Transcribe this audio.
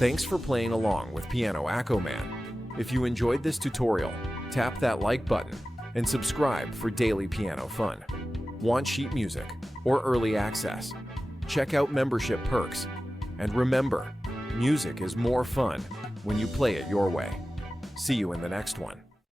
Thanks for playing along with Piano AccoMan. If you enjoyed this tutorial, tap that like button and subscribe for daily piano fun. Want sheet music or early access? Check out membership perks. And remember, music is more fun when you play it your way. See you in the next one.